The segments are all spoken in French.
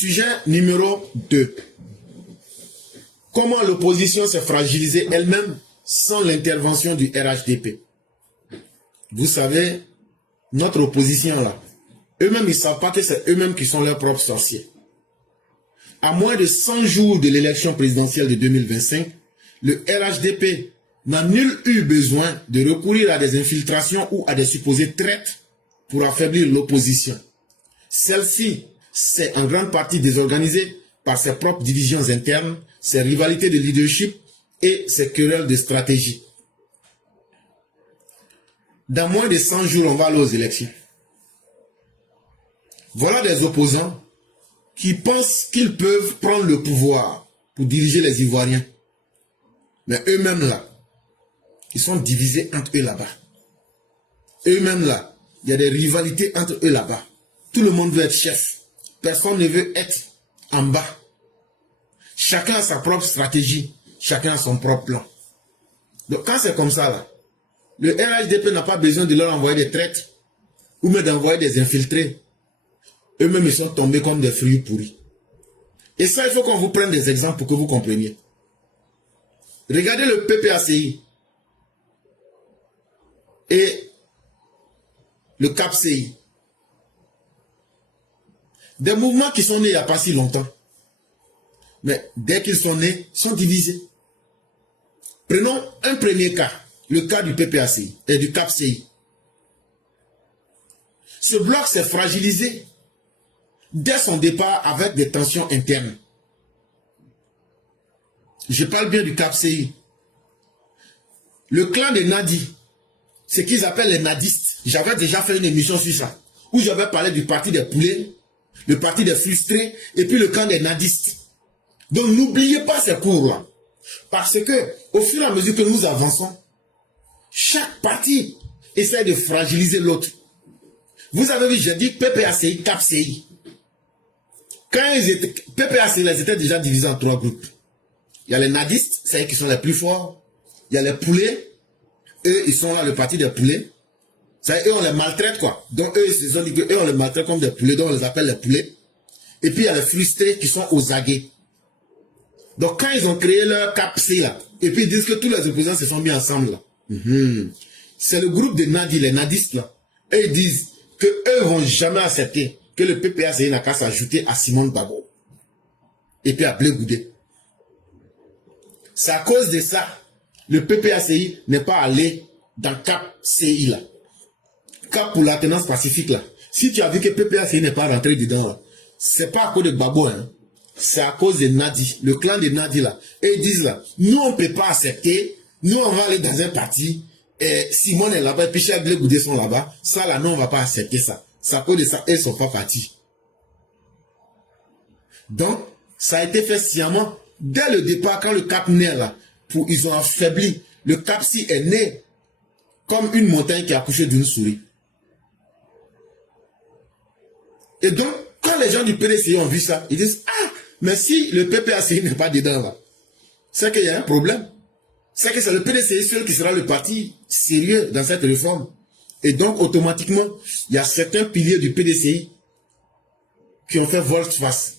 Sujet numéro 2. Comment l'opposition s'est fragilisée elle-même sans l'intervention du RHDP. Vous savez, notre opposition là, eux-mêmes ils ne savent pas que c'est eux-mêmes qui sont leurs propres sorciers. À moins de 100 jours de l'élection présidentielle de 2025, le RHDP n'a nul eu besoin de recourir à des infiltrations ou à des supposées traites pour affaiblir l'opposition. Celle-ci s'est en grande partie désorganisée par ses propres divisions internes, ses rivalités de leadership et ses querelles de stratégie. Dans moins de 100 jours, on va aller aux élections. Voilà des opposants qui pensent qu'ils peuvent prendre le pouvoir pour diriger les Ivoiriens. Mais eux-mêmes là, ils sont divisés entre eux là-bas. Eux-mêmes là, il y a des rivalités entre eux là-bas. Tout le monde veut être chef. Personne ne veut être en bas. Chacun a sa propre stratégie. Chacun a son propre plan. Donc quand c'est comme ça là, le RHDP n'a pas besoin de leur envoyer des traites ou même d'envoyer des infiltrés. Eux-mêmes ils sont tombés comme des fruits pourris. Et ça, il faut qu'on vous prenne des exemples pour que vous compreniez. Regardez le PPACI et le CAPCI. Des mouvements qui sont nés il n'y a pas si longtemps. Mais dès qu'ils sont nés, ils sont divisés. Prenons un premier cas, le cas du PPACI et du CAPCI. Ce bloc s'est fragilisé dès son départ avec des tensions internes. Je parle bien du CAPCI. Le clan des Nadi, ce qu'ils appellent les nadistes. J'avais déjà fait une émission sur ça, où j'avais parlé du parti des poulets, le parti des frustrés, et puis le clan des nadistes. Donc n'oubliez pas ces cours-là. Parce que, au fur et à mesure que nous avançons, chaque parti essaie de fragiliser l'autre. Vous avez vu, j'ai dit PPACI, CAPCI. Quand ils étaient, PPACI, ils étaient déjà divisés en 3 groupes. Il y a les nadistes, c'est eux qui sont les plus forts. Il y a les poulets, eux, ils sont là, le parti des poulets. Ça, eux, on les maltraite, quoi. Donc, eux, ils se sont dit que eux, on les maltraite comme des poulets, donc on les appelle les poulets. Et puis, il y a les frustrés qui sont aux aguets. Donc, quand ils ont créé leur CAPC, là, et puis ils disent que tous les opposants se sont mis ensemble, là. C'est le groupe de Nadi, les nadistes, là. Et ils disent que eux vont jamais accepter que le PPACI n'a qu'à s'ajouter à Simone Babo. Et puis à Blé Goudé. C'est à cause de ça, le PPACI n'est pas allé dans CAPCI, là. Cap pour l'alternance pacifique, là. Si tu as vu que PPACI n'est pas rentré dedans, là, c'est pas à cause de Babo, hein. C'est à cause de Nadi, le clan de Nadi là. Et ils disent là, nous on ne peut pas accepter, nous on va aller dans un parti, et Simone est là-bas, et puis Cheikh Blé Goudé sont là-bas, ça là, nous on ne va pas accepter ça. C'est à cause de ça, ils ne sont pas partis. Donc, ça a été fait sciemment, dès le départ, quand le Cap naît là, ils ont affaibli, le CAPCI est né comme une montagne qui a accouché d'une souris. Et donc, quand les gens du PDCI ont vu ça, ils disent, ah, mais si le PPACI n'est pas dedans là, c'est qu'il y a un problème. C'est que c'est le PDCI seul qui sera le parti sérieux dans cette réforme. Et donc, automatiquement, il y a certains piliers du PDCI qui ont fait volte-face.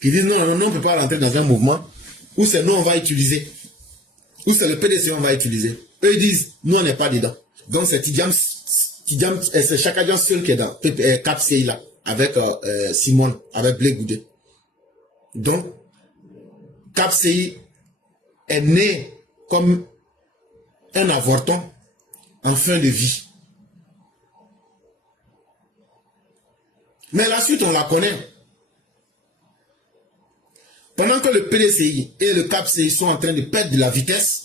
Qui disent, non, on ne peut pas rentrer dans un mouvement où c'est nous on va utiliser. Où c'est le PDCI on va utiliser. Eux ils disent, nous on n'est pas dedans. Donc c'est c'est Chakadian seul qui est dans CAPCI là. Avec Simone, avec Blé Goudé. Donc, CAPCI est né comme un avorton en fin de vie. Mais la suite, on la connaît. Pendant que le PDCI et le CAPCI sont en train de perdre de la vitesse,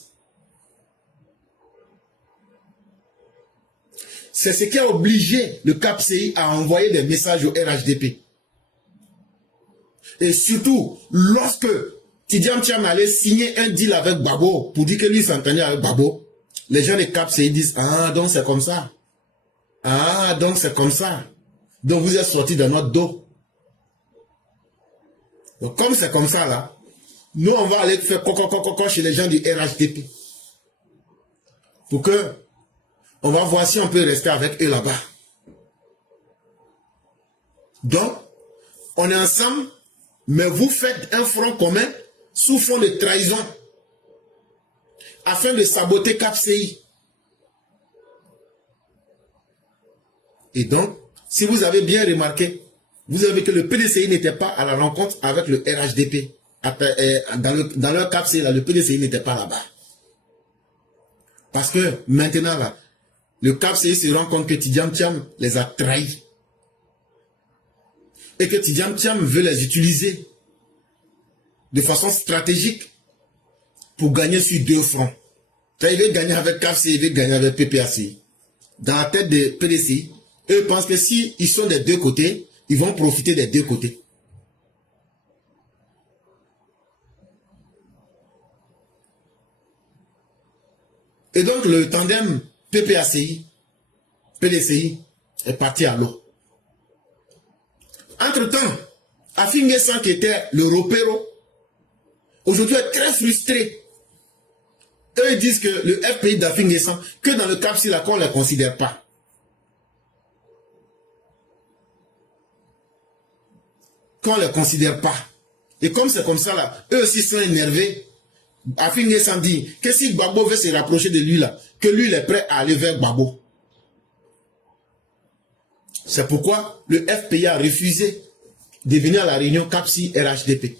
c'est ce qui a obligé le CAPCI à envoyer des messages au RHDP. Et surtout, lorsque Tidiane Thiam allait signer un deal avec Babo pour dire que lui s'entendait avec Babo, les gens du CAPCI disent, ah, donc c'est comme ça. Ah, donc c'est comme ça. Donc vous êtes sortis de notre dos. Donc comme c'est comme ça là, nous on va aller faire coco chez les gens du RHDP. Pour que on va voir si on peut rester avec eux là-bas. Donc, on est ensemble, mais vous faites un front commun sous fond de trahison afin de saboter CAPCI. Et donc, si vous avez bien remarqué, vous avez vu que le PDCI n'était pas à la rencontre avec le RHDP. Dans leur CAPCI, là, le PDCI n'était pas là-bas. Parce que maintenant, là, le CAPCI se rend compte que Tidjane Thiam les a trahis. Et que Tidjane Thiam veut les utiliser de façon stratégique pour gagner sur deux fronts. Quand il veut gagner avec CAPCI, il veut gagner avec PPACI. Dans la tête de PDCI, eux pensent que si ils sont des deux côtés, ils vont profiter des deux côtés. Et donc le tandem PPACI, PDCI est parti à l'eau. Entre-temps, Afi N'Guessan, qui était le ropero, aujourd'hui est très frustré. Eux ils disent que le FPI d'Afi N'Guessan, que dans le CAPCI, là, qu'on ne les considère pas. Qu'on ne les considère pas. Et comme c'est comme ça, là, eux aussi sont énervés. Afi N'Guessan dit que si Gbagbo veut se rapprocher de lui, là, que lui, il est prêt à aller vers Gbagbo. C'est pourquoi le FPI a refusé de venir à la réunion CAPCI RHDP.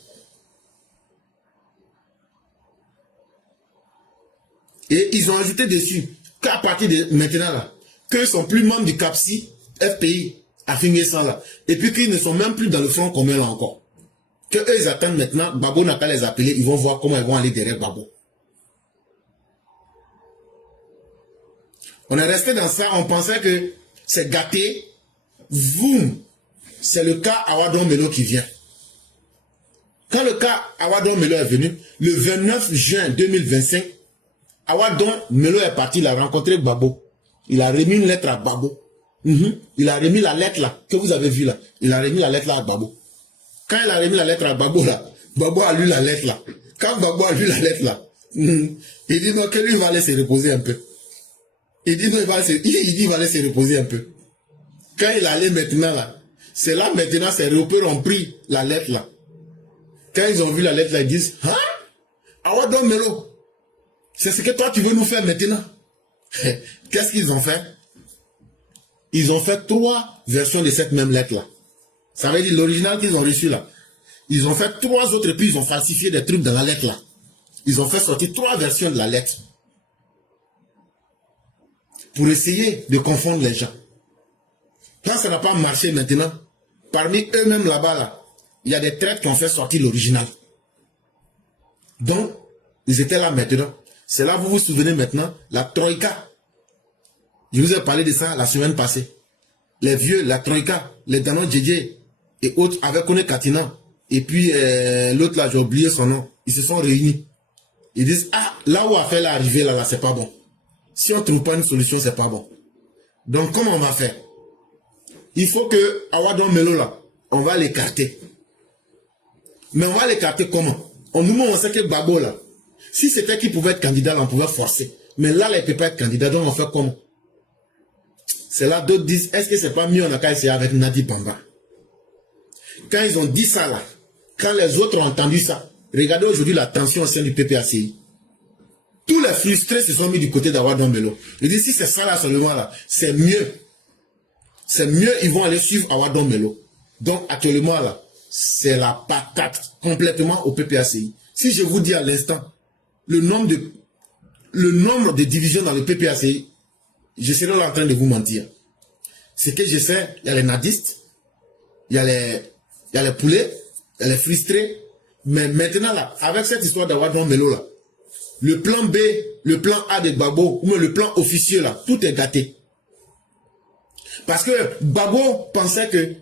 Et ils ont ajouté dessus qu'à partir de maintenant, là, qu'ils ne sont plus membres du CAPCI, FPI, Afi N'Guessan là. Et puis qu'ils ne sont même plus dans le front commun là encore. Que eux, ils attendent maintenant, Gbagbo n'a qu'à les appeler, ils vont voir comment ils vont aller derrière Gbagbo. On est resté dans ça, on pensait que c'est gâté. Vous, c'est le cas Awadon Melo qui vient. Quand le cas Awadon Melo est venu, le 29 juin 2025, Awadon Melo est parti, il a rencontré Gbagbo. Il a remis une lettre à Gbagbo. Il a remis la lettre là, que vous avez vu là. Il a remis la lettre là à Gbagbo. Quand il a remis la lettre à Gbagbo là, Gbagbo a lu la lettre là. Quand Gbagbo a lu la lettre là, il dit non, que lui il va aller se reposer un peu. Il dit non, il va aller se reposer un peu. Quand il allait maintenant là, c'est là maintenant ces repères ont pris la lettre là. Quand ils ont vu la lettre là, ils disent, hein? Awadon Melo, c'est ce que toi tu veux nous faire maintenant. Qu'est-ce qu'ils ont fait? Ils ont fait 3 versions de cette même lettre là. Ça veut dire l'original qu'ils ont reçu là. Ils ont fait 3 autres et puis ils ont falsifié des trucs dans la lettre là. Ils ont fait sortir 3 versions de la lettre. Pour essayer de confondre les gens. Quand ça n'a pas marché maintenant, parmi eux-mêmes là-bas, là, il y a des traites qui ont fait sortir l'original. Donc, ils étaient là maintenant. C'est là, vous vous souvenez maintenant, la Troïka. Je vous ai parlé de ça la semaine passée. Les vieux, la Troïka, les Danon Djedje et autres avec Kone Katina. Et puis l'autre là, j'ai oublié son nom. Ils se sont réunis. Ils disent, ah, là où a fait l'arrivée là, c'est pas bon. Si on ne trouve pas une solution, c'est pas bon. Donc, comment on va faire? Il faut que Awadon Melo là, on va l'écarter. Mais on va l'écarter comment? Au moment où on sait que Gbagbo là, si c'était qu'il pouvait être candidat, là, on pouvait forcer. Mais là, il ne peut pas être candidat, donc on fait comment? C'est là d'autres disent, est-ce que c'est pas mieux on a qu'à essayer avec Nadi Bamba? Quand ils ont dit ça là, quand les autres ont entendu ça, regardez aujourd'hui la tension au sein du PPACI. Tous les frustrés se sont mis du côté d'Awadon Melo. Je dis, si c'est ça là seulement là, c'est mieux. C'est mieux, ils vont aller suivre Awadon Melo. Donc actuellement là, c'est la patate complètement au PPACI. Si je vous dis à l'instant, le nombre de divisions dans le PPACI, je serai là en train de vous mentir. C'est que je sais, il y a les nadistes, il y a les poulets, il y a les frustrés. Mais maintenant là, avec cette histoire d'Awadon Melo là, le plan B, le plan A de Gbagbo, ou même le plan officieux là, tout est gâté. Parce que Gbagbo pensait que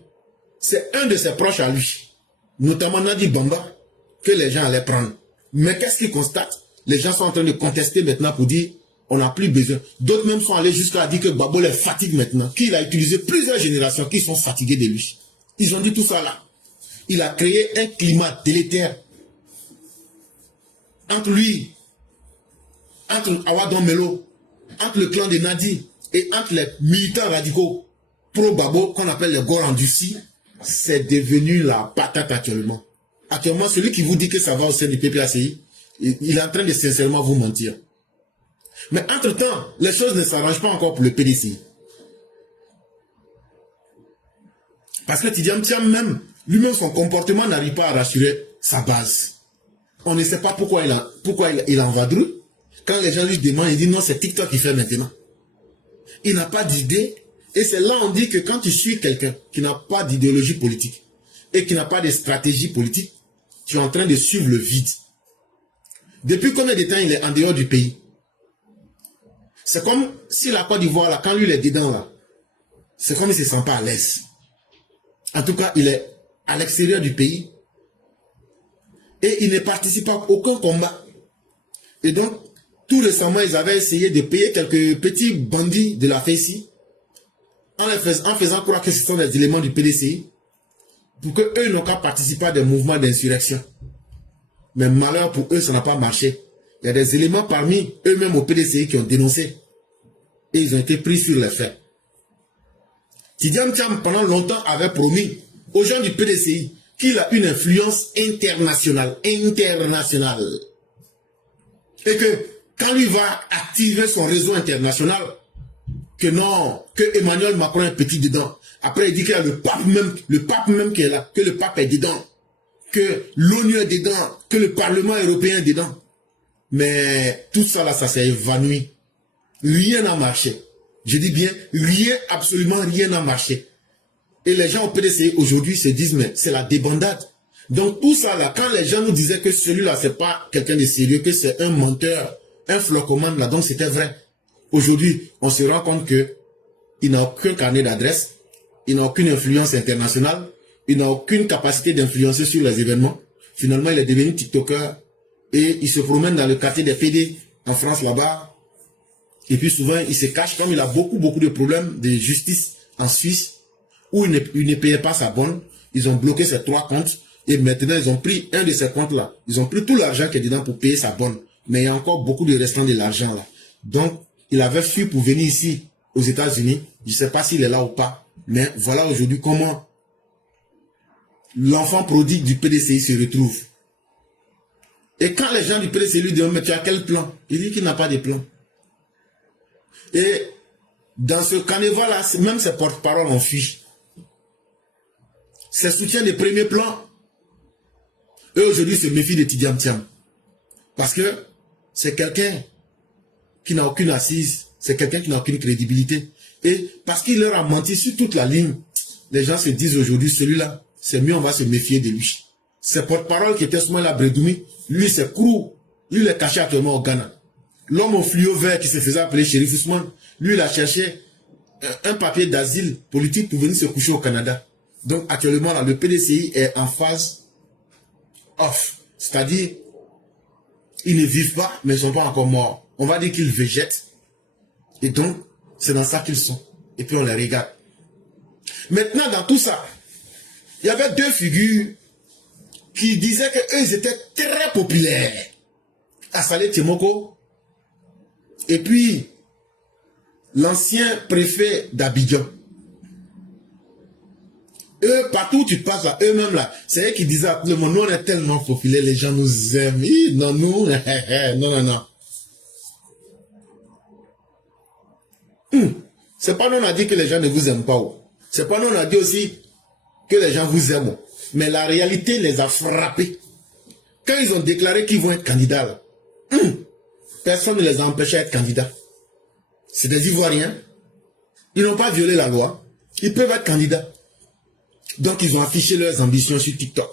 c'est un de ses proches à lui, notamment Nadi Bamba, que les gens allaient prendre. Mais qu'est-ce qu'ils constatent? Les gens sont en train de contester maintenant pour dire on n'a plus besoin. D'autres même sont allés jusqu'à dire que Gbagbo les fatigue maintenant, qu'il a utilisé plusieurs générations qui sont fatiguées de lui. Ils ont dit tout ça là. Il a créé un climat délétère entre lui, entre Awadon Melo, entre le clan de Nadi et entre les militants radicaux pro-Gbagbo qu'on appelle les Goran Dussi, c'est devenu la patate actuellement. Actuellement, celui qui vous dit que ça va au sein du PPACI, il est en train de sincèrement vous mentir. Mais entre-temps, les choses ne s'arrangent pas encore pour le PDCI. Parce que Tidiane Thiam même, lui-même son comportement n'arrive pas à rassurer sa base. On ne sait pas pourquoi il en vadrouille. Quand les gens lui demandent, il dit non, c'est TikTok qui fait maintenant. Il n'a pas d'idée. Et c'est là on dit que quand tu suis quelqu'un qui n'a pas d'idéologie politique et qui n'a pas de stratégie politique, tu es en train de suivre le vide. Depuis combien de temps il est en dehors du pays? C'est comme si la Côte d'Ivoire, là, quand lui il est dedans, là, c'est comme s'il ne se sent pas à l'aise. En tout cas, il est à l'extérieur du pays et il ne participe à aucun combat. Et donc, tout récemment, ils avaient essayé de payer quelques petits bandits de la FECI en faisant croire que ce sont des éléments du PDCI pour qu'eux n'ont qu'à participer à des mouvements d'insurrection. Mais malheur pour eux, ça n'a pas marché. Il y a des éléments parmi eux-mêmes au PDCI qui ont dénoncé. Et ils ont été pris sur les faits. Tidiane Thiam, pendant longtemps, avait promis aux gens du PDCI qu'il a une influence internationale. Internationale. Et que quand lui va activer son réseau international, que non, que Emmanuel Macron est petit dedans. Après, il dit qu'il y a le pape même qui est là, que le pape est dedans, que l'ONU est dedans, que le Parlement européen est dedans. Mais tout ça là, ça s'est évanoui. Rien n'a marché. Je dis bien, rien, absolument rien n'a marché. Et les gens au PDCI aujourd'hui se disent, mais c'est la débandade. Donc tout ça là, quand les gens nous disaient que celui-là, c'est pas quelqu'un de sérieux, que c'est un menteur, un flocomane là, donc c'était vrai. Aujourd'hui, on se rend compte que il n'a aucun carnet d'adresse, il n'a aucune influence internationale, il n'a aucune capacité d'influencer sur les événements. Finalement, il est devenu TikToker et il se promène dans le quartier des PD en France là-bas. Et puis souvent, il se cache comme il a beaucoup de problèmes de justice en Suisse où il ne payait pas sa bonne. Ils ont bloqué ses 3 comptes et maintenant, ils ont pris un de ces comptes-là. Ils ont pris tout l'argent qui est dedans pour payer sa bonne. Mais il y a encore beaucoup de restants de l'argent là. Donc, il avait fui pour venir ici aux États-Unis. Je ne sais pas s'il est là ou pas. Mais voilà aujourd'hui comment l'enfant prodigue du PDCI se retrouve. Et quand les gens du PDCI lui demandent, mais tu as quel plan? Il dit qu'il n'a pas de plan. Et dans ce carnaval-là, même ses porte-paroles en fiche. Ses soutiens de premier plan, eux aujourd'hui se méfient de Tidiane Thiam. Parce que c'est quelqu'un qui n'a aucune assise, c'est quelqu'un qui n'a aucune crédibilité. Et parce qu'il leur a menti sur toute la ligne, les gens se disent aujourd'hui, celui-là, c'est mieux, on va se méfier de lui. Ses porte-parole qui était souvent la Bredoumi, lui c'est Krou, lui il est caché actuellement au Ghana. L'homme au fluo vert qui se faisait appeler Shérif Ousmane, lui il a cherché un papier d'asile politique pour venir se coucher au Canada. Donc actuellement là, le PDCI est en phase off. C'est-à-dire, ils ne vivent pas, mais ils ne sont pas encore morts. On va dire qu'ils végètent. Et donc, c'est dans ça qu'ils sont. Et puis on les regarde. Maintenant, dans tout ça, il y avait 2 figures qui disaient qu'eux, ils étaient très populaires. Assalé Timoko et puis l'ancien préfet d'Abidjan. Eux, partout où tu passes là, eux-mêmes là, c'est eux qui disaient à tout le monde, nous on est tellement populaires, les gens nous aiment. Non, nous, non. C'est pas nous on a dit que les gens ne vous aiment pas. C'est pas nous on a dit aussi que les gens vous aiment. Mais la réalité les a frappés. Quand ils ont déclaré qu'ils vont être candidats là, personne ne les a empêchés d'être candidats. C'est des Ivoiriens. Ils n'ont pas violé la loi. Ils peuvent être candidats. Donc ils ont affiché leurs ambitions sur TikTok,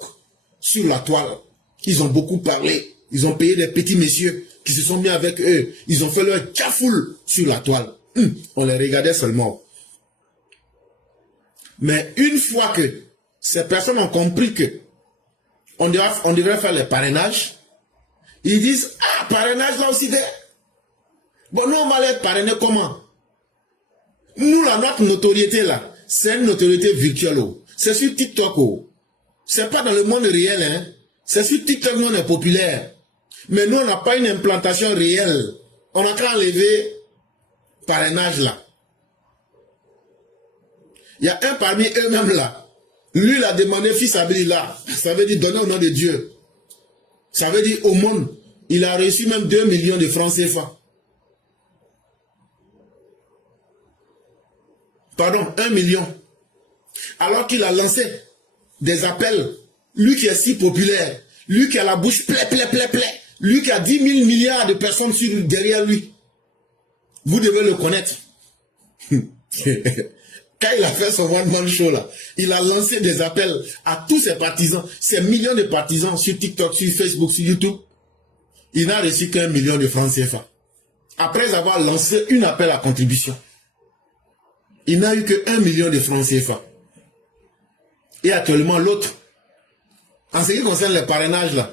sur la toile. Ils ont beaucoup parlé. Ils ont payé des petits messieurs qui se sont mis avec eux. Ils ont fait leur tchafoul sur la toile. On les regardait seulement. Mais une fois que ces personnes ont compris que on devrait faire les parrainages, ils disent, ah, parrainage là aussi. Bon, nous on va les parrainer comment? Nous, là, notre notoriété là, c'est une notoriété virtuelle. C'est sur TikTok. C'est pas dans le monde réel. Hein. C'est sur TikTok nous on est populaire. Mais nous on n'a pas une implantation réelle. On n'a qu'à enlever parrainage là. Il y a un parmi eux-mêmes là Lui, il a demandé fils Abilillah. Ça veut dire donner au nom de Dieu. Ça veut dire au monde. Il a reçu même 2 millions de francs CFA. Pardon, 1 million. Alors qu'il a lancé des appels. Lui qui est si populaire. Lui qui a la bouche plaie. Lui qui a 10 000 milliards de personnes derrière lui. Vous devez le connaître. Quand il a fait son one-man show là, il a lancé des appels à tous ses partisans, ses millions de partisans sur TikTok, sur Facebook, sur YouTube. Il n'a reçu qu'1 million de francs CFA. Après avoir lancé un appel à contribution. Il n'a eu que 1 million de francs CFA. Et actuellement l'autre, en ce qui concerne le parrainage là,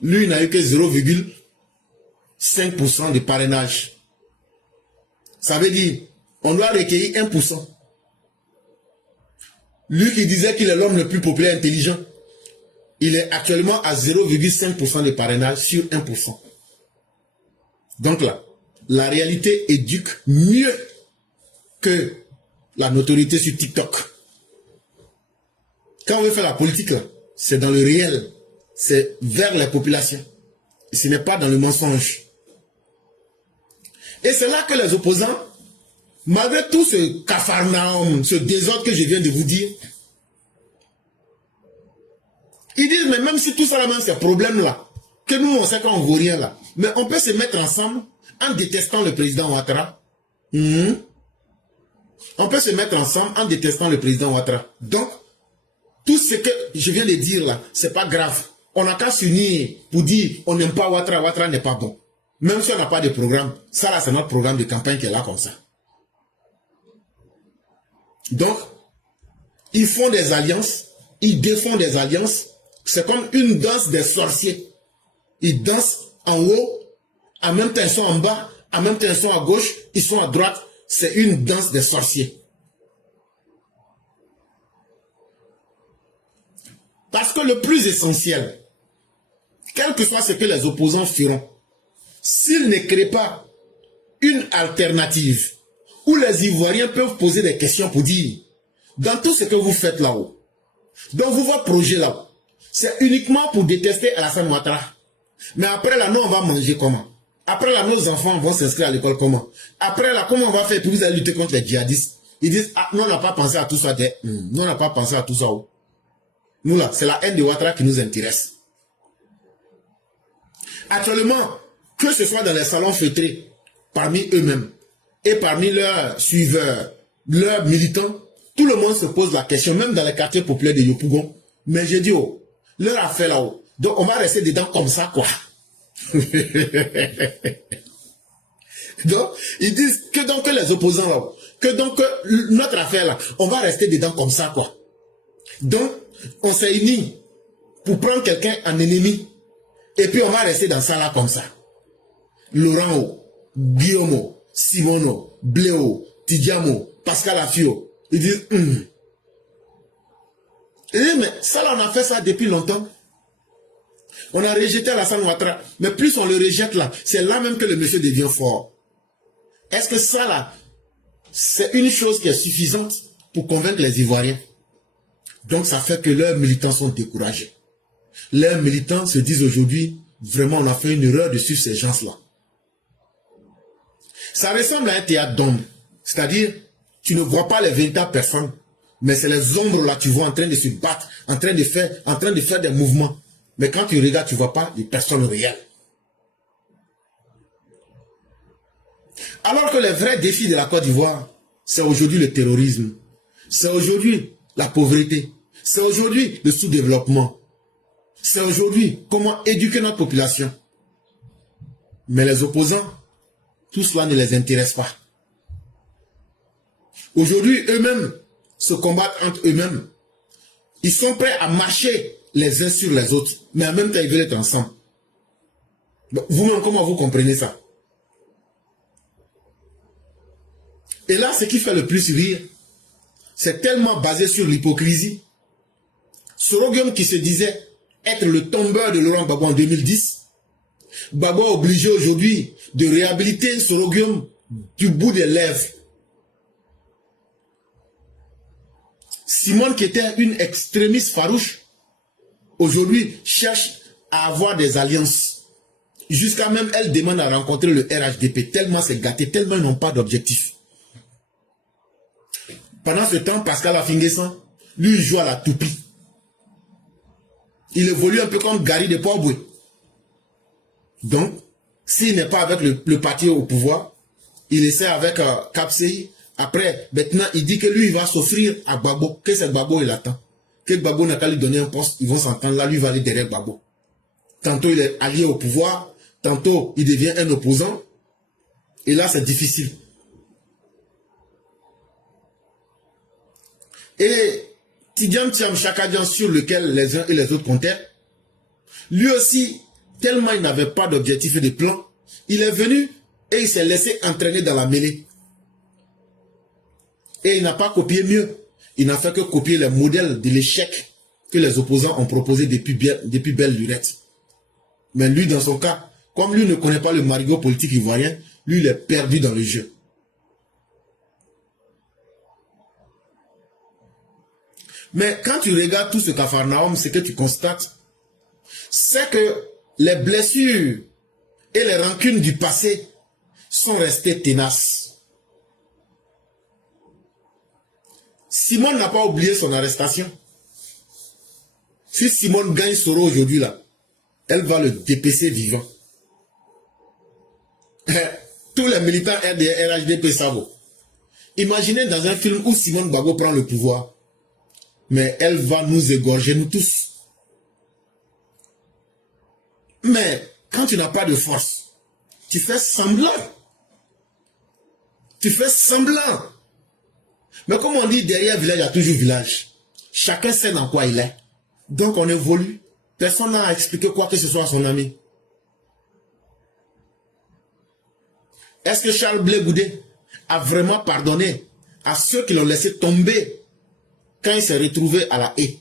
lui il n'a eu que 0,5% de parrainage. Ça veut dire, on doit recueillir 1%. Lui qui disait qu'il est l'homme le plus populaire et intelligent, il est actuellement à 0,5% de parrainage sur 1%. Donc là, la réalité éduque mieux que la notoriété sur TikTok. Quand on veut faire la politique, c'est dans le réel, c'est vers la population. Et ce n'est pas dans le mensonge. Et c'est là que les opposants, malgré tout ce capharnaüm, ce désordre que je viens de vous dire, ils disent, mais même si tout ça, même ces problèmes-là, que nous, on sait qu'on ne vaut rien là, mais on peut se mettre ensemble en détestant le président Ouattara. On peut se mettre ensemble en détestant le président Ouattara. Donc, tout ce que je viens de dire là, c'est pas grave. On n'a qu'à s'unir pour dire, on n'aime pas Ouattara, Ouattara n'est pas bon. Même si on n'a pas de programme, ça là, c'est notre programme de campagne qui est là comme ça. Donc, ils font des alliances, ils défendent des alliances. C'est comme une danse des sorciers. Ils dansent en haut, en même temps ils sont en bas, en même temps ils sont à gauche, ils sont à droite. C'est une danse des sorciers. Parce que le plus essentiel, quel que soit ce que les opposants feront, s'ils ne créent pas une alternative où les Ivoiriens peuvent poser des questions pour dire, dans tout ce que vous faites là-haut, dans votre projet là-haut, c'est uniquement pour détester Alassane Ouattara. Mais après là, nous on va manger comment? Après là, nos enfants vont s'inscrire à l'école comment? Après là, comment on va faire pour vous aller lutter contre les djihadistes? Ils disent, ah, nous on n'a pas pensé à tout ça. Nous on n'a pas pensé à tout ça. Nous là, c'est la haine de Ouattara qui nous intéresse. Actuellement, que ce soit dans les salons feutrés, parmi eux-mêmes, et parmi leurs suiveurs, leurs militants, tout le monde se pose la question, même dans les quartiers populaires de Yopougon. Mais j'ai dit, oh, leur affaire là-haut. Donc on va rester dedans comme ça, quoi. Donc, ils disent que donc les opposants là-haut, que donc notre affaire là, on va rester dedans comme ça, quoi. Donc, on s'est unis pour prendre quelqu'un en ennemi. Et puis on va rester dans ça là comme ça. Laurent, Guillaume, Simono, Bléo, Tidjamo, Pascal Afio. Ils disent, Ils disent, mais ça là, on a fait ça depuis longtemps. On a rejeté Alassane Ouattara. Mais plus on le rejette là, c'est là même que le monsieur devient fort. Est-ce que ça là, c'est une chose qui est suffisante pour convaincre les Ivoiriens? Donc ça fait que leurs militants sont découragés. Leurs militants se disent aujourd'hui, vraiment on a fait une erreur de suivre ces gens-là. Ça ressemble à un théâtre d'ombre. C'est-à-dire, tu ne vois pas les véritables personnes, mais c'est les ombres là, tu vois en train de se battre, en train de faire des mouvements. Mais quand tu regardes, tu ne vois pas les personnes réelles. Alors que les vrais défis de la Côte d'Ivoire, c'est aujourd'hui le terrorisme. C'est aujourd'hui la pauvreté. C'est aujourd'hui le sous-développement. C'est aujourd'hui comment éduquer notre population. Mais les opposants, tout cela ne les intéresse pas. Aujourd'hui, eux-mêmes se combattent entre eux-mêmes. Ils sont prêts à marcher les uns sur les autres, mais en même temps, ils veulent être ensemble. Vous-même, comment vous comprenez ça? Et là, ce qui fait le plus rire, c'est tellement basé sur l'hypocrisie. Soroguem qui se disait être le tombeur de Laurent Gbagbo en 2010, Gbagbo est obligé aujourd'hui de réhabiliter Soroguem du bout des lèvres. Simone, qui était une extrémiste farouche, aujourd'hui cherche à avoir des alliances. Jusqu'à même, elle demande à rencontrer le RHDP, tellement c'est gâté, tellement ils n'ont pas d'objectif. Pendant ce temps, Pascal Affinguessan, lui, il joue à la toupie. Il évolue un peu comme Gary de Port-Boué. Donc, s'il n'est pas avec le parti au pouvoir, il essaie avec Kapsei. Après, maintenant, il dit que lui, il va s'offrir à Gbagbo. Que c'est Gbagbo, il attend. Que Gbagbo n'a qu'à lui donner un poste, ils vont s'entendre. Là, lui, il va aller derrière Gbagbo. Tantôt, il est allié au pouvoir. Tantôt, il devient un opposant. Et là, c'est difficile. Et Tidjam Thiam Chakadian, sur lequel les uns et les autres comptaient, lui aussi, tellement il n'avait pas d'objectif et de plan, il est venu et il s'est laissé entraîner dans la mêlée. Et il n'a pas copié mieux. Il n'a fait que copier les modèles de l'échec que les opposants ont proposé depuis belle lurette. Mais lui, dans son cas, comme lui ne connaît pas le marigot politique ivoirien, lui, il est perdu dans le jeu. Mais quand tu regardes tout ce Capharnaüm, ce que tu constates, c'est que les blessures et les rancunes du passé sont restées tenaces. Simone n'a pas oublié son arrestation. Si Simone gagne Soro aujourd'hui, là, elle va le dépêcher vivant. Tous les militants RDR, RHDP savent. Imaginez dans un film où Simone Gbagbo prend le pouvoir. Mais elle va nous égorger, nous tous. Mais quand tu n'as pas de force, tu fais semblant. Tu fais semblant. Mais comme on dit, derrière village, il y a toujours village. Chacun sait dans quoi il est. Donc on évolue. Personne n'a expliqué quoi que ce soit à son ami. Est-ce que Charles Blé Goudé a vraiment pardonné à ceux qui l'ont laissé tomber quand il s'est retrouvé à la haie,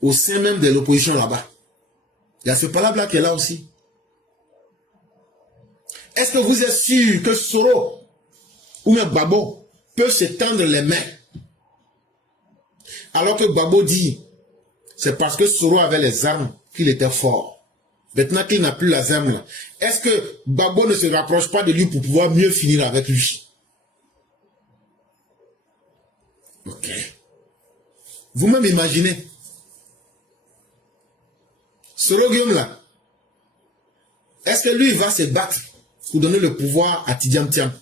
au sein même de l'opposition là-bas? Il y a ce palabre-là qui est là aussi. Est-ce que vous êtes sûr que Soro ou même Gbagbo peuvent se tendre les mains? Alors que Gbagbo dit, c'est parce que Soro avait les armes qu'il était fort. Maintenant qu'il n'a plus les armes là, est-ce que Gbagbo ne se rapproche pas de lui pour pouvoir mieux finir avec lui? Ok. Vous-même imaginez. Soro Guillaume là, est-ce que lui va se battre pour donner le pouvoir à Tidjam Thiam?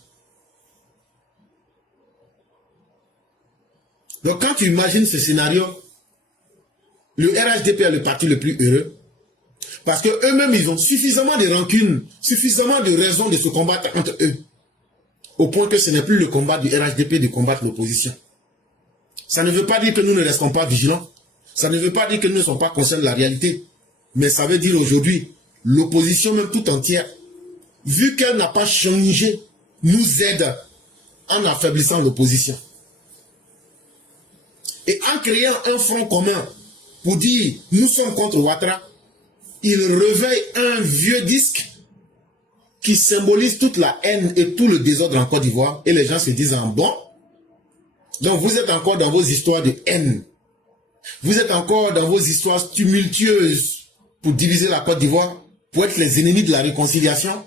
Donc quand tu imagines ce scénario, le RHDP est le parti le plus heureux, parce que eux-mêmes ils ont suffisamment de rancune, suffisamment de raisons de se combattre entre eux, au point que ce n'est plus le combat du RHDP de combattre l'opposition. Ça ne veut pas dire que nous ne restons pas vigilants, ça ne veut pas dire que nous ne sommes pas conscients de la réalité, mais ça veut dire aujourd'hui, l'opposition même tout entière, vu qu'elle n'a pas changé, nous aide en affaiblissant l'opposition. Et en créant un front commun pour dire nous sommes contre Ouattara, il réveille un vieux disque qui symbolise toute la haine et tout le désordre en Côte d'Ivoire. Et les gens se disent en bon. Donc vous êtes encore dans vos histoires de haine. Vous êtes encore dans vos histoires tumultueuses pour diviser la Côte d'Ivoire, pour être les ennemis de la réconciliation.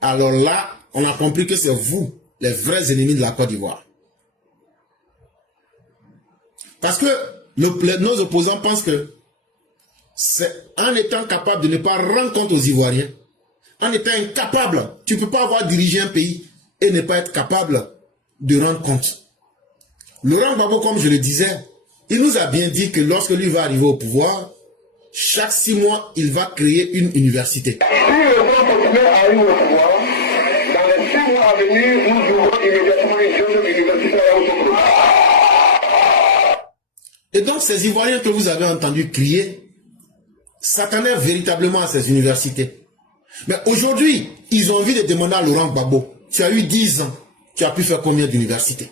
Alors là, on a compris que c'est vous, les vrais ennemis de la Côte d'Ivoire. Parce que nos opposants pensent que c'est en étant capable de ne pas rendre compte aux Ivoiriens, en étant incapable, tu ne peux pas avoir dirigé un pays et ne pas être capable de rendre compte. Laurent Gbagbo, comme je le disais, il nous a bien dit que lorsque lui va arriver au pouvoir, chaque 6 mois, il va créer une université. Si le grand continue à arriver au pouvoir, dans les 6 mois à venir, nous jouerons immédiatement une deuxième université à Yaoundé. Et donc, ces Ivoiriens que vous avez entendu crier s'attendaient véritablement à ces universités. Mais aujourd'hui, ils ont envie de demander à Laurent Gbagbo, tu as eu 10 ans, tu as pu faire combien d'universités?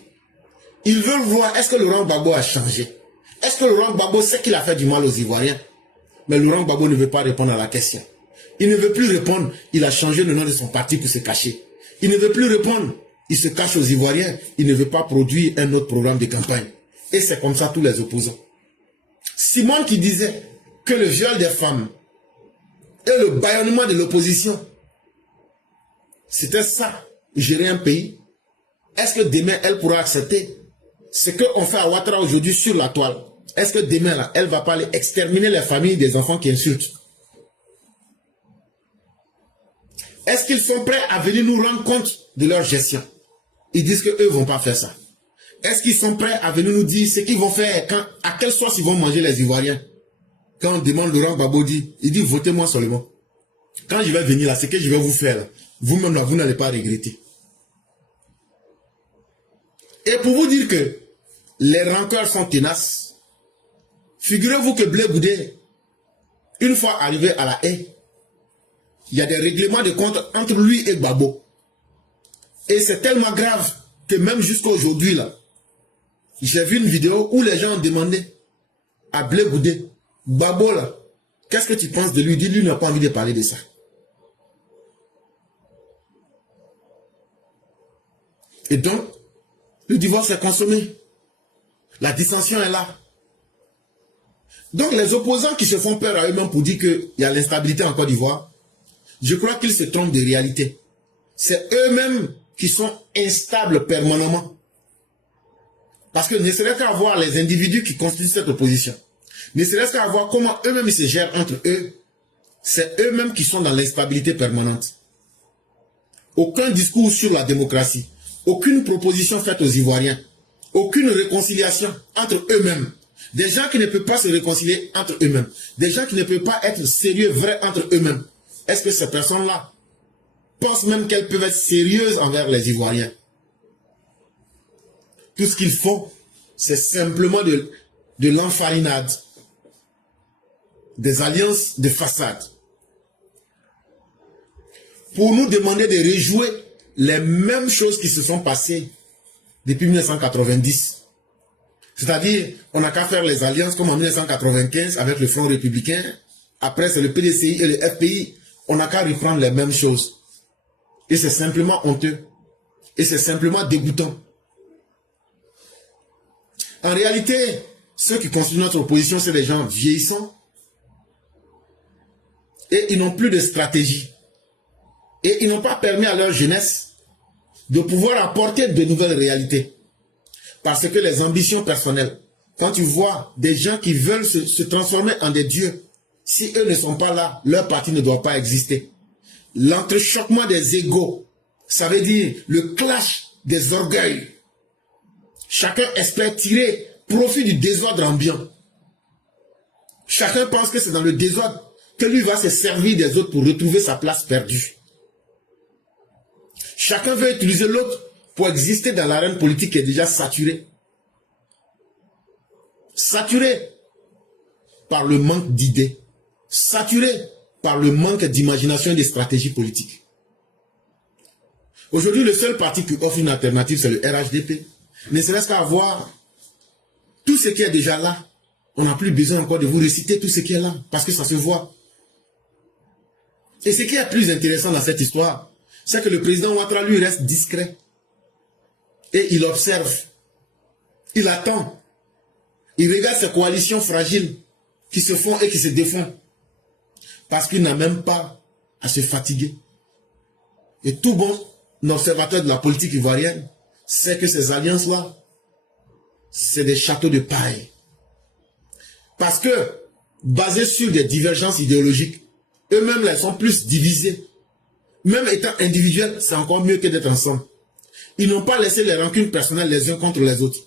Ils veulent voir, est-ce que Laurent Gbagbo a changé? Est-ce que Laurent Gbagbo sait qu'il a fait du mal aux Ivoiriens? Mais Laurent Gbagbo ne veut pas répondre à la question. Il ne veut plus répondre, il a changé le nom de son parti pour se cacher. Il ne veut plus répondre, il se cache aux Ivoiriens, il ne veut pas produire un autre programme de campagne. Et c'est comme ça tous les opposants. Simone qui disait que le viol des femmes et le bâillonnement de l'opposition, c'était ça, gérer un pays. Est-ce que demain, elle pourra accepter ce qu'on fait à Ouattara aujourd'hui sur la toile? Est-ce que demain, là, elle ne va pas aller exterminer les familles des enfants qui insultent? Est-ce qu'ils sont prêts à venir nous rendre compte de leur gestion? Ils disent qu'eux ne vont pas faire ça. Est-ce qu'ils sont prêts à venir nous dire ce qu'ils vont faire, à quelle sauce ils vont manger les Ivoiriens? Quand on demande Laurent Gbagbo, il dit votez-moi seulement. Quand je vais venir là, ce que je vais vous faire, vous-même, vous n'allez pas regretter. Et pour vous dire que les rancœurs sont tenaces, figurez-vous que Blé Goudé, une fois arrivé à la haie, il y a des règlements de compte entre lui et Gbagbo. Et c'est tellement grave que même jusqu'à aujourd'hui, là, j'ai vu une vidéo où les gens ont demandé à Blé Goudé, Gbagbo, là, qu'est-ce que tu penses de lui? Dis-lui, il n'a pas envie de parler de ça. Et donc, le divorce est consommé. La dissension est là. Donc, les opposants qui se font peur à eux-mêmes pour dire qu'il y a l'instabilité en Côte d'Ivoire, je crois qu'ils se trompent de réalité. C'est eux-mêmes qui sont instables permanemment. Parce que ne serait-ce qu'à voir les individus qui constituent cette opposition, ne serait-ce qu'à voir comment eux-mêmes ils se gèrent entre eux, c'est eux-mêmes qui sont dans l'instabilité permanente. Aucun discours sur la démocratie, aucune proposition faite aux Ivoiriens, aucune réconciliation entre eux-mêmes. Des gens qui ne peuvent pas se réconcilier entre eux-mêmes, des gens qui ne peuvent pas être sérieux, vrais entre eux-mêmes. Est-ce que ces personnes-là pensent même qu'elles peuvent être sérieuses envers les Ivoiriens? Tout ce qu'ils font, c'est simplement de l'enfarinade, des alliances de façade, pour nous demander de rejouer les mêmes choses qui se sont passées depuis 1990. C'est-à-dire, on n'a qu'à faire les alliances comme en 1995 avec le Front républicain. Après, c'est le PDCI et le FPI. On n'a qu'à reprendre les mêmes choses. Et c'est simplement honteux. Et c'est simplement dégoûtant. En réalité, ceux qui constituent notre opposition, c'est des gens vieillissants. Et ils n'ont plus de stratégie. Et ils n'ont pas permis à leur jeunesse de pouvoir apporter de nouvelles réalités. Parce que les ambitions personnelles, quand tu vois des gens qui veulent se transformer en des dieux, si eux ne sont pas là, leur parti ne doit pas exister. L'entrechoquement des égos, ça veut dire le clash des orgueils. Chacun espère tirer profit du désordre ambiant. Chacun pense que c'est dans le désordre que lui va se servir des autres pour retrouver sa place perdue. Chacun veut utiliser l'autre pour exister dans l'arène politique qui est déjà saturée. Saturée par le manque d'idées. Saturée par le manque d'imagination et de stratégie politique. Aujourd'hui, le seul parti qui offre une alternative, c'est le RHDP. Ne serait-ce qu'à voir tout ce qui est déjà là. On n'a plus besoin encore de vous réciter tout ce qui est là, parce que ça se voit. Et ce qui est plus intéressant dans cette histoire, c'est que le président Ouattara, lui, reste discret. Et il observe. Il attend. Il regarde ces coalitions fragiles qui se font et qui se défont. Parce qu'il n'a même pas à se fatiguer. Et tout bon observateur de la politique ivoirienne sait que ces alliances-là, c'est des châteaux de paille. Parce que, basés sur des divergences idéologiques, eux-mêmes, là, ils sont plus divisés. Même étant individuels, c'est encore mieux que d'être ensemble. Ils n'ont pas laissé les rancunes personnelles les uns contre les autres.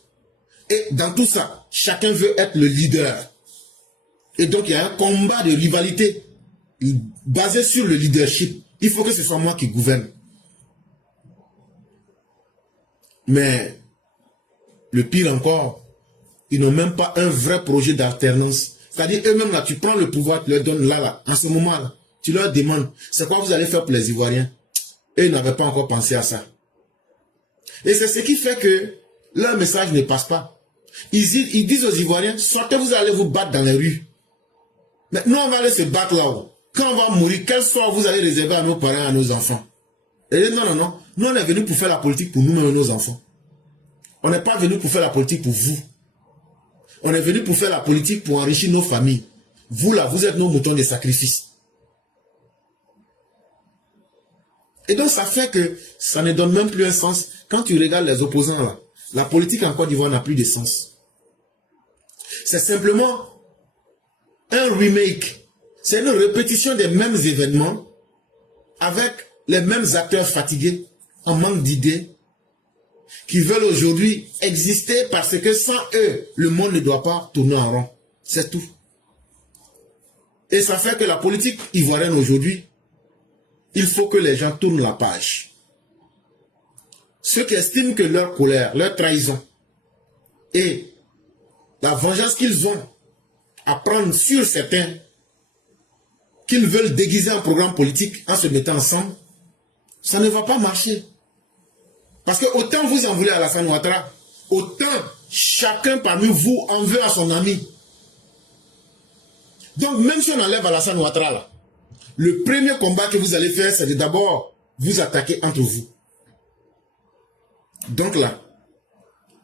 Et dans tout ça, chacun veut être le leader. Et donc, il y a un combat de rivalité basé sur le leadership. Il faut que ce soit moi qui gouverne. Mais, le pire encore, ils n'ont même pas un vrai projet d'alternance. C'est-à-dire, eux-mêmes, là, tu prends le pouvoir, tu leur donnes là, en ce moment-là. Tu leur demandes, c'est quoi vous allez faire pour les Ivoiriens? Eux n'avaient pas encore pensé à ça. Et c'est ce qui fait que leur message ne passe pas. Ils disent aux Ivoiriens, sortez, vous allez vous battre dans les rues. Mais nous, on va aller se battre là-haut. Quand on va mourir, quel sort vous allez réserver à nos parents, à nos enfants? Et non, non, non. Nous, on est venus pour faire la politique pour nous-mêmes et nos enfants. On n'est pas venus pour faire la politique pour vous. On est venu pour faire la politique, pour enrichir nos familles. Vous là, vous êtes nos moutons de sacrifice. Et donc ça fait que ça ne donne même plus un sens. Quand tu regardes les opposants là, la politique en Côte d'Ivoire n'a plus de sens. C'est simplement un remake. C'est une répétition des mêmes événements avec les mêmes acteurs fatigués, en manque d'idées, qui veulent aujourd'hui exister parce que sans eux, le monde ne doit pas tourner en rond. C'est tout. Et ça fait que la politique ivoirienne aujourd'hui, il faut que les gens tournent la page. Ceux qui estiment que leur colère, leur trahison et la vengeance qu'ils ont à prendre sur certains, qu'ils veulent déguiser un programme politique en se mettant ensemble, ça ne va pas marcher. Parce que autant vous en voulez à Alassane Ouattara, autant chacun parmi vous en veut à son ami. Donc même si on enlève Alassane Ouattara là, le premier combat que vous allez faire, c'est de d'abord vous attaquer entre vous. Donc là,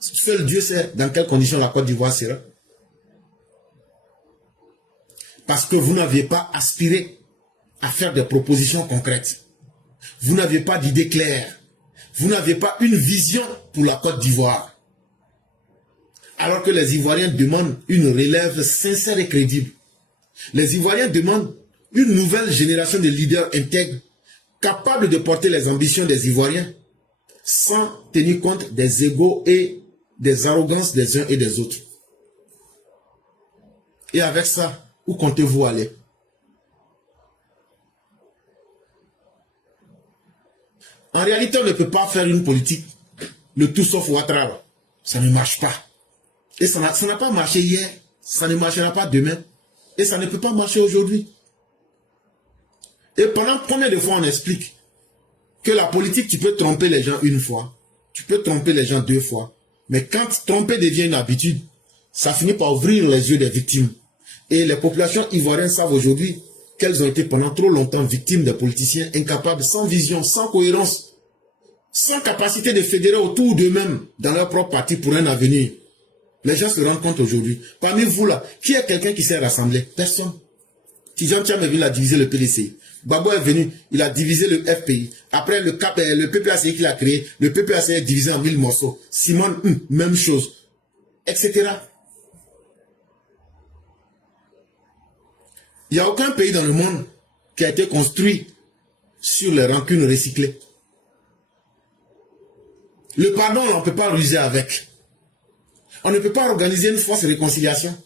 seul Dieu sait dans quelles conditions la Côte d'Ivoire sera. Parce que vous n'aviez pas aspiré à faire des propositions concrètes. Vous n'aviez pas d'idées claires. Vous n'aviez pas une vision pour la Côte d'Ivoire. Alors que les Ivoiriens demandent une relève sincère et crédible. Les Ivoiriens demandent une nouvelle génération de leaders intègres, capables de porter les ambitions des Ivoiriens, sans tenir compte des égos et des arrogances des uns et des autres. Et avec ça, où comptez-vous aller? En réalité, on ne peut pas faire une politique, le tout sauf Ouattara. Ça ne marche pas. Et ça n'a pas marché hier, ça ne marchera pas demain, et ça ne peut pas marcher aujourd'hui. Et pendant combien de fois on explique que la politique, tu peux tromper les gens une fois, tu peux tromper les gens deux fois, mais quand tromper devient une habitude, ça finit par ouvrir les yeux des victimes. Et les populations ivoiriennes savent aujourd'hui qu'elles ont été pendant trop longtemps victimes des politiciens incapables, sans vision, sans cohérence, sans capacité de fédérer autour d'eux-mêmes dans leur propre parti pour un avenir. Les gens se rendent compte aujourd'hui. Parmi vous là, qui est quelqu'un qui s'est rassemblé? Personne. Tidjane Thiam est venu, il a divisé le PDC. Gbagbo est venu, il a divisé le FPI. Après le PPACI qu'il a créé, le PPACI est divisé en 1000 morceaux. Simone, même chose. Etc. Il n'y a aucun pays dans le monde qui a été construit sur les rancunes recyclées. Le pardon, on ne peut pas ruser avec. On ne peut pas organiser une force de réconciliation.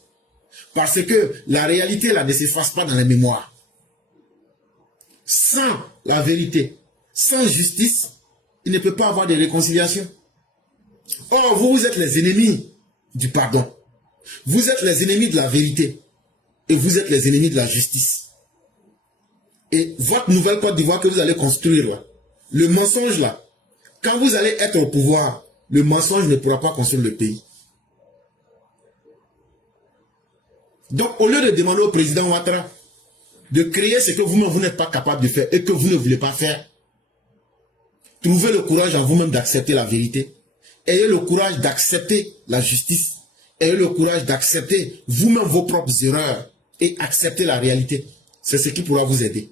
Parce que la réalité là ne s'efface pas dans les mémoires. Sans la vérité, sans justice, il ne peut pas avoir de réconciliation. Or, vous êtes les ennemis du pardon. Vous êtes les ennemis de la vérité. Et vous êtes les ennemis de la justice. Et votre nouvelle Côte d'Ivoire que vous allez construire là, le mensonge là, quand vous allez être au pouvoir, le mensonge ne pourra pas construire le pays. Donc, au lieu de demander au président Ouattara de créer ce que vous-même vous n'êtes pas capable de faire et que vous ne voulez pas faire, trouvez le courage en vous-même d'accepter la vérité. Ayez le courage d'accepter la justice. Ayez le courage d'accepter vous-même vos propres erreurs et accepter la réalité. C'est ce qui pourra vous aider.